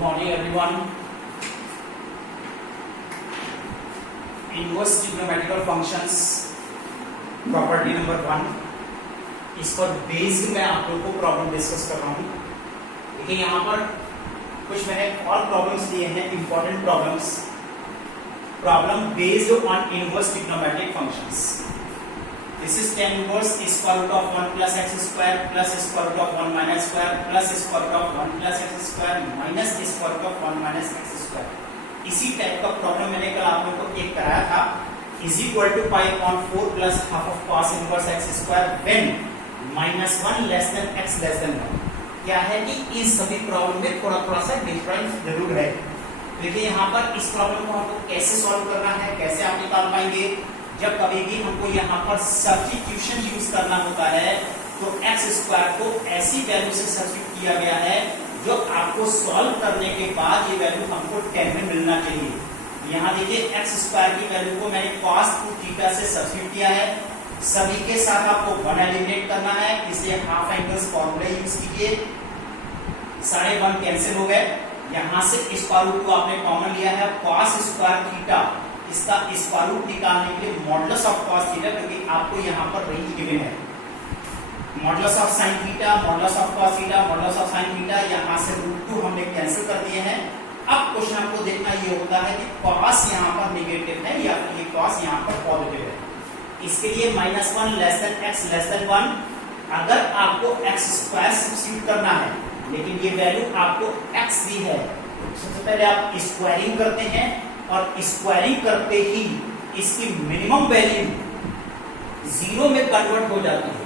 morning everyone. Inverse trigonometrical functions property number 1, इस पर based मैं आप लोग को प्रॉब्लम डिस्कस कर रहा हूँ। देखिए यहाँ पर कुछ मैंने और प्रॉब्लम्स दिए हैं, important problems, problem based on inverse trigonometric functions. This is tan inverse square root of 1 plus x square plus square root of 1 minus square plus square root of 1 plus x square minus square root of 1 minus x square। इसी type का problem मैंने कल आप लोगों को एक कराया था, is equal to pi upon 4 plus half of cos inverse x square when minus 1 less than x less than 1। क्या है कि इन सभी प्रॉब्लम में थोड़ा थोड़ा सा डिफरेंस जरूर है। देखिए यहाँ पर इस प्रॉब्लम को हमको कैसे सॉल्व करना है, कैसे आप निकाल पाएंगे। जब कभी भी हमको यहाँ पर सब्स्टिट्यूशन यूज करना होता है तो एक्स स्क्वायर को ऐसी वैल्यू से सब्स्टिट्यूट किया गया है जो आपको सॉल्व करने के बाद ये वैल्यू हमको 10 में मिलना चाहिए। यहाँ देखिए एक्स स्क्वायर की वैल्यू को मैंने cos 2 थीटा से सब्स्टिट्यूट किया है। सभी के साथ आपको 1 एलिमिनेट करना है, इसलिए हाफ एंगल्स फॉर्मूला यूज कीजिए। 1.5 कैंसिल हो गए, यहाँ से स्क्वायर रूट को आपने कॉमन लिया है, cos स्क्वायर थीटा इसका स्क्वायर रूट निकालने के लिए मॉडुलस ऑफ cos थीटा, क्योंकि आपको यहाँ पर रेंज गिवन है, modulus of sin theta, modulus of cos theta, modulus of sin theta, यहाँ से √2 हमने कैंसिल कर दिए हैं। अब क्वेश्चन आपको देखना ये होता है कि cos यहाँ पर नेगेटिव है या फिर ये cos यहाँ पर पॉजिटिव है। इसके लिए -1 less than x less than 1, अगर आपको x स्क्वायर सब्स्टिट्यूट करना है लेकिन ये वैल्यू आपको x दी है, सबसे पहले आप स्क्वायरिंग करते हैं और स्क्वायरिंग करते ही इसकी मिनिमम वैल्यू 0 में कन्वर्ट हो जाती है,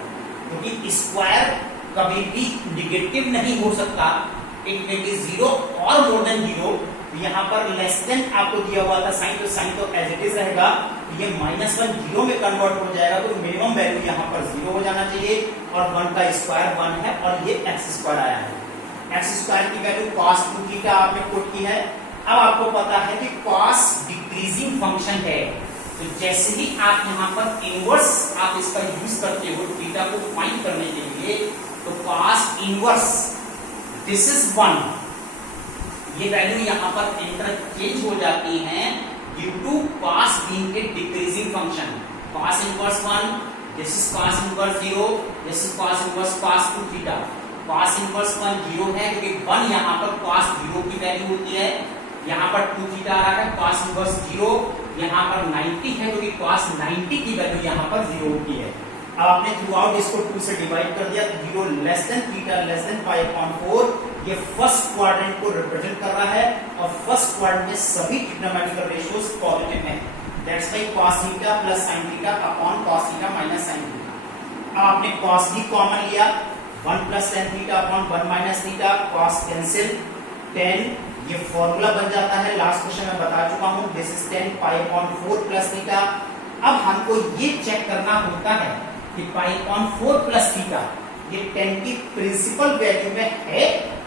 क्योंकि स्क्वायर कभी भी नेगेटिव नहीं हो सकता। इट में बी 0 और मोर देन 0। यहाँ पर लेस देन आपको दिया हुआ था साइन, तो साइन तो एज इट इज रहेगा, ये -1 0 में कन्वर्ट हो जाएगा, तो मिनिमम वैल्यू यहाँ पर 0 हो जाना चाहिए और 1 का स्क्वायर 1 है और ये एक्स स्क्वायर आया है। एक्स स्क्वायर की वैल्यू cos 2 थीटा आपने पुट की है। अब आपको पता है कि cos डिक्रीजिंग फंक्शन है, तो जैसे ही आप यहाँ पर इनवर्स आप इसका यूज करते हो थीटा को फाइंड करने के लिए, तो cos इनवर्स दिस इज 1, ये वैल्यू यहाँ पर इंटरचेंज हो जाती है due to cos being a decreasing function. cos inverse 1, this is cos inverse 0, this is cos inverse cos 2 theta. cos inverse 1 0 है क्योंकि 1 यहाँ पर cos 0 की वैल्यू होती है, यहाँ पर 2 थीटा आ रहा है, cos इनवर्स 0, यहाँ पर 90 है क्योंकि cos 90 की वैल्यू यहाँ पर 0 होती है। अब आपने थ्रू आउट इसको 2 से डिवाइड कर दिया, 0 less than theta less than pi upon 4, ये फर्स्ट क्वाड्रेंट को रिप्रेजेंट कर रहा है और फर्स्ट क्वाड्रेंट में सभी ट्रिग्नोमेट्रिकल रेशियोज पॉजिटिव हैं। That's why cos theta plus sin theta upon cos theta minus sin theta. अब आपने cos भी कॉमन लिया, 1 plus tan theta upon 1 minus theta, cos cancel, tan ये फॉर्मूला बन जाता है, लास्ट क्वेश्चन में बता चुका हूं, this is tan pi upon 4 plus theta. अब हमको ये चेक करना होता है कि पाई अपॉन 4 प्लस थीटा ये tan की प्रिंसिपल वैल्यू में है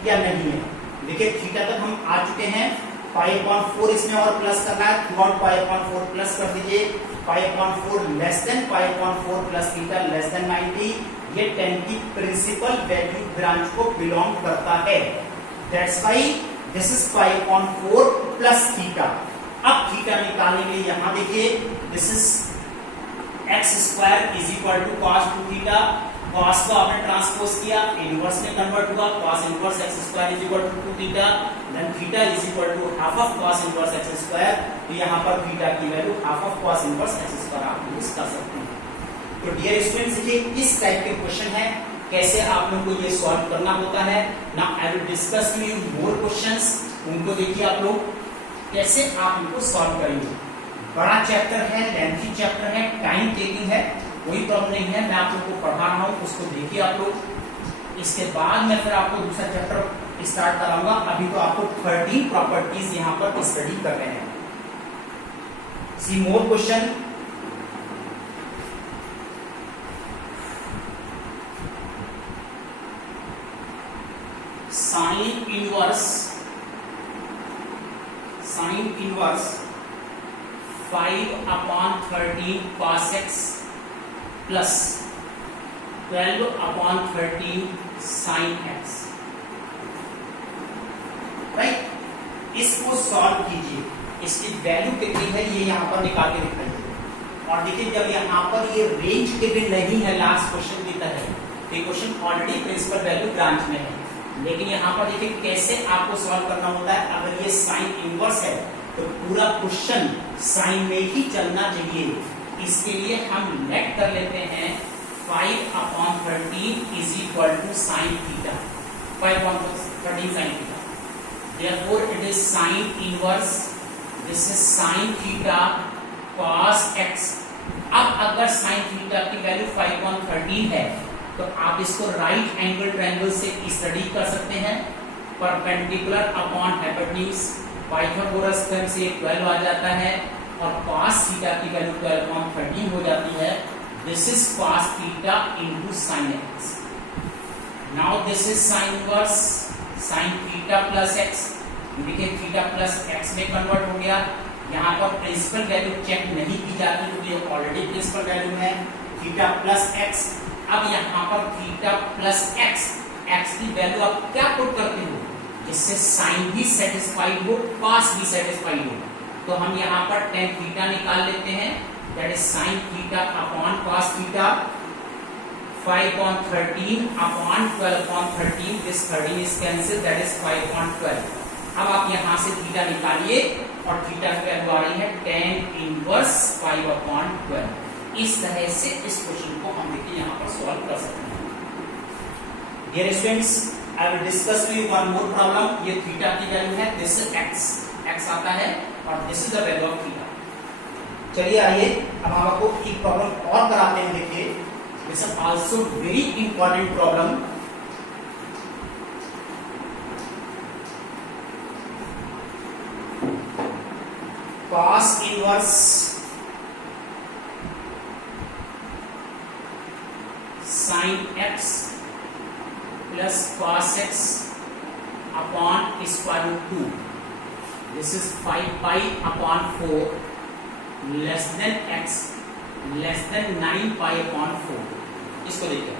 या नहीं है। देखिए थीटा तक हम आ चुके हैं, पाई अपॉन 4 इसमें और प्लस करना है, throughout pi upon 4 plus कर दीजिए, pi upon 4 less than pi upon 4 plus theta less than 90, ये tan की प्रिंसिपल वैल्यू ब्रांच को बिलोंग करता है। That's why this is pi upon 4 plus theta. अब थीटा निकालने के लिए यहां देखिए, this is x square is equal to cos 2 theta, cos को आपने ट्रांसपोज किया, इनवर्स में कन्वर्ट हुआ, cos inverse x square is equal to 2 थीटा, then theta is equal to half of cos inverse x square. तो यहां पर theta की value half of cos inverse x square आप यूज कर सकते हैं। तो डियर स्टूडेंट्स, ये इस टाइप के क्वेश्चन है, कैसे आप लोगों को ये सॉल्व करना होता है। Now I will discuss to you more questions, उनको देखिए आप लोग कैसे आप इनको सॉल्व करेंगे। बड़ा चैप्टर है, लेंथी चैप्टर है, टाइम टेकिंग है, कोई प्रॉब्लम नहीं है, मैं आप लोग को पढ़ा रहा हूं, उसको देखिए आप लोग। इसके बाद मैं फिर आपको दूसरा चैप्टर स्टार्ट कराऊंगा। अभी तो आपको 13 प्रॉपर्टीज यहाँ पर स्टडी कर रहे हैं। See more question. Sine inverse 5 upon 13 cos x plus 12 upon 13 sin x, right. इसको सॉल्व कीजिए, इसकी वैल्यू कितनी है ये यहाँ पर निकाल के दिखाइए। और देखिए जब यहाँ पर ये रेंज गिवन नहीं है, लास्ट क्वेश्चन की तरह, ये question already principal value branch में है, लेकिन यहाँ पर देखिए कैसे आपको सॉल्व करना होता है। अगर ये साइन इनवर्स है तो पूरा क्वेश्चन साइन में ही चलना चाहिए। इसके लिए हम लेट कर लेते हैं 5/13 is equal to sine theta, 5/13 sine theta. Therefore it is sin inverse, this is sin theta cos x। अब अगर sin theta की वैल्यू 5/13 है तो आप इसको राइट एंगल ट्रायंगल से स्टडी कर सकते हैं। Perpendicular upon hypotenuse, Pythagoras theorem से 12 आ जाता है और cos थीटा की वैल्यू 12/13 हो जाती है। This is cos theta into sin x। Now this is sin inverse sin theta plus x, देखिए थीटा प्लस x में कन्वर्ट हो गया। यहाँ पर प्रिंसिपल वैल्यू चेक नहीं की जाती क्योंकि ये ऑलरेडी प्रिंसिपल वैल्यू है, थीटा प्लस x। अब यहाँ पर थीटा प्लस x की वैल्यू आप क्या पुट करते हो जिससे साइन भी सेटिस्फाइड हो, cos भी सेटिस्फाइड हो। तो हम यहाँ पर tan थीटा निकाल लेते हैं, that is sin theta upon cos theta. 5/13 upon 12/13, this 13 is cancelled, that is 5/12। अब आप यहाँ से थीटा निकालिए और थीटा की वैल्यू आ रही है tan इनवर्स 5/12। इस तरह से इस क्वेश्चन को हम देखिए यहाँ पर सॉल्व कर सकते हैं। Dear students, I will discuss with you one more problem. ये थीटा की वैल्यू है, दिस इज x आता है और this is the value of theta. चलिए आइए अब हम आपको एक प्रॉब्लम और कराते हैं। देखिए this is also very important problem। cos inverse sin x plus cos x upon square root 2। this is 5π/4 less than x less than 9π/4। इसको देखिए,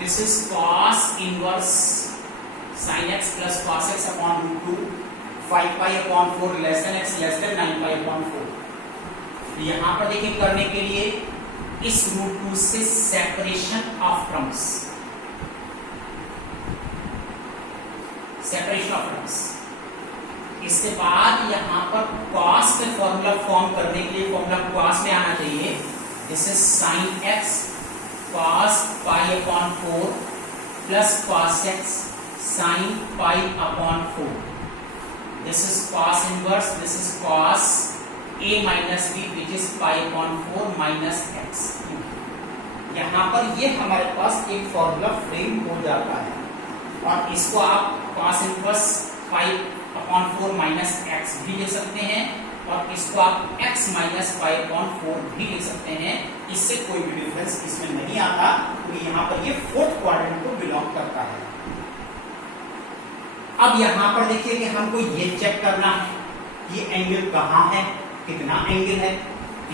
this is cos inverse sin x plus cos x upon root 2, 5π/4 less than x less than 9π/4। तो यहां पर देखिए करने के लिए इस रूट 2 से separation of terms, separation of terms. इसके बाद यहाँ पर cos में फॉर्मूला फॉर्म करने के लिए फॉर्मूला cos में आना चाहिए। This is sin x cos π/4 plus cos x sin π/4। This is cos inverse, this is cos a minus b which is π/4 minus x। यहाँ पर ये हमारे पास एक फॉर्मूला फ्रेम हो जाता है और इसको आप cos इनवर्स 5/4 माइनस एक्स भी ले सकते हैं और इसको आप x माइनस 5/4 भी ले सकते हैं। इससे कोई भी डिफरेंस इसमें नहीं आता क्योंकि यहाँ पर ये फोर्थ क्वाड्रेंट को बिलोंग करता है। अब यहाँ पर देखिए कि हमको ये चेक करना है ये एंगल कहाँ है, कितना एंगल है,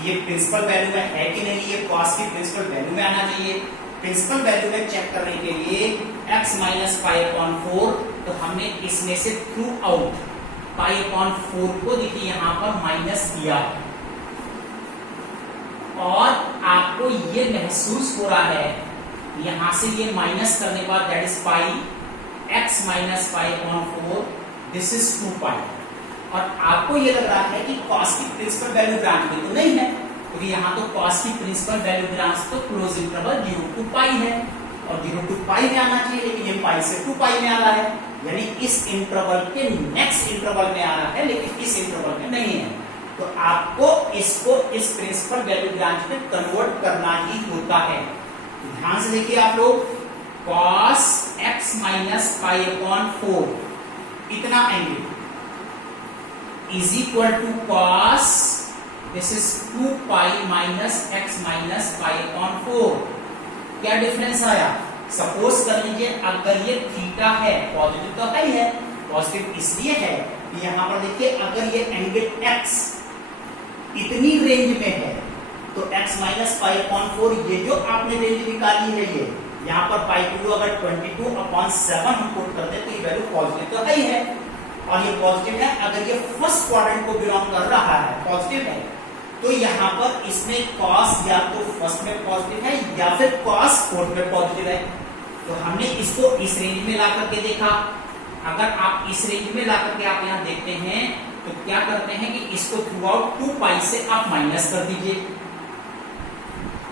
ये प्रिंसिपल वैल्यू में है कि नहीं, ये cos की प्रिंसिपल वैल्यू में आना चाहिए। प्रिंसिपल वैल्यू में चेक करने के लिए x माइनस 5/4, तो हमने इसमें से थ्रू आउट 5/4 को देखिए यहाँ पर माइनस किया है और आपको ये महसूस हो रहा है यहां से ये माइनस करने के बाद that is pi x minus 5/4, this is 2π। और आपको ये लग रहा है कि cos की प्रिंसिपल वैल्यू ब्रांच में तो नहीं है क्योंकि यहाँ तो cos की प्रिंसिपल वैल्यू ब्रांच तो क्लोज इंटरवल 0 to π है और 0 to π में आना चाहिए, लेकिन ये π से 2π में आ रहा है, यानी इस इंटरवल के नेक्स्ट इंटरवल में आ रहा है लेकिन इस इंटरवल में नहीं है। तो आपको इसको इस प्रिंसिपल वैल्यू ब्रांच में कन्वर्ट करना ही होता है। ध्यान से देखिए आप लोग, cos x माइनस 5/4 इतना angle is equal to cos, this is 2π minus x minus 5/4। क्या डिफरेंस आया? सपोज कर लीजिए अगर ये थीटा है, पॉजिटिव तो है ही है, पॉजिटिव इसलिए है कि यहां पर देखिए अगर ये एंगल x इतनी रेंज में है तो x माइनस 5/4 ये जो आपने रेंज निकाली है यहाँ पर पाई टू अगर 22/7 हम पुट करते हैं तो ये वैल्यू पॉजिटिव तो है ही है, और ये पॉजिटिव है अगर ये फर्स्ट क्वाड्रेंट को बिलोंग कर रहा है, पॉजिटिव है, तो यहाँ पर इसमें कॉस या तो फर्स्ट में पॉजिटिव है या फिर कॉस फोर्थ में पॉजिटिव है। तो हमने इसको इस रेंज में ला करके देखा। अगर आप इस रेंज में ला करके आप यहाँ देखते हैं तो क्या करते हैं कि इसको थ्रू आउट 2 पाई से आप माइनस कर दीजिए।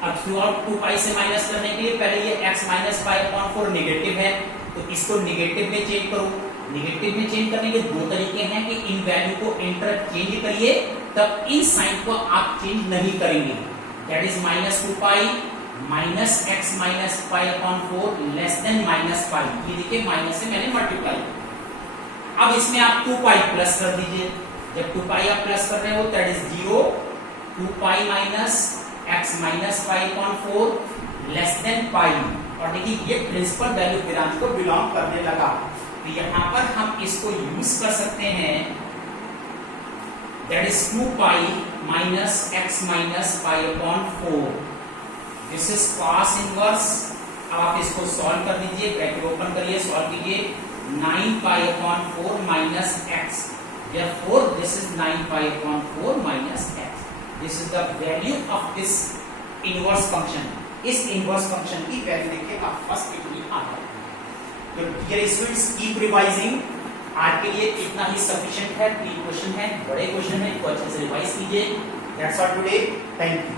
अब थ्रू आउट 2 पाई से माइनस करने के लिए पहले ये x minus pi upon 4 negative है, तो इसको निगेटिव में चेंज करो। निगेटिव में चेंज करने के दो तरीके हैं कि इन वैल्यू को इंटरचेंज करिए, तब इन साइन को आप चेंज नहीं करेंगे। That is minus 2 pi minus x minus pi upon 4 less then minus pi. ये देखिए माइनस से मैंने मल्टीप्लाई। अब इसमें आप 2 पाई प्लस कर दीजिए। जब 2 पाई आप प्लस कर रहे हो that is 0 2 pi minus x minus pi upon 4 less than pi. और देखिए ये प्रिंसिपल वैल्यू ब्रांच को बिलोंग करने लगा। तो यहाँ पर हम इसको यूज कर सकते हैं, that is 2 pi minus x minus pi upon 4। This is cos inverse. अब आप इसको सॉल्व कर दीजिए, ब्रैकेट ओपन करिए, सॉल्व कीजिए। 9 पाई upon 4 minus x, therefore this is 9 pi upon 4 minus x. This is the value of this inverse function. इस inverse function की value देखिए आप फर्स्ट इतनी आ जाती है। तो डियर स्टूडेंट्स कीप रिवाइजिंग। आज के लिए इतना ही सफिशिएंट है। 3 क्वेश्चन है, बड़े क्वेश्चन है, इनको अच्छे से रिवाइज कीजिए। That's all today, thank you.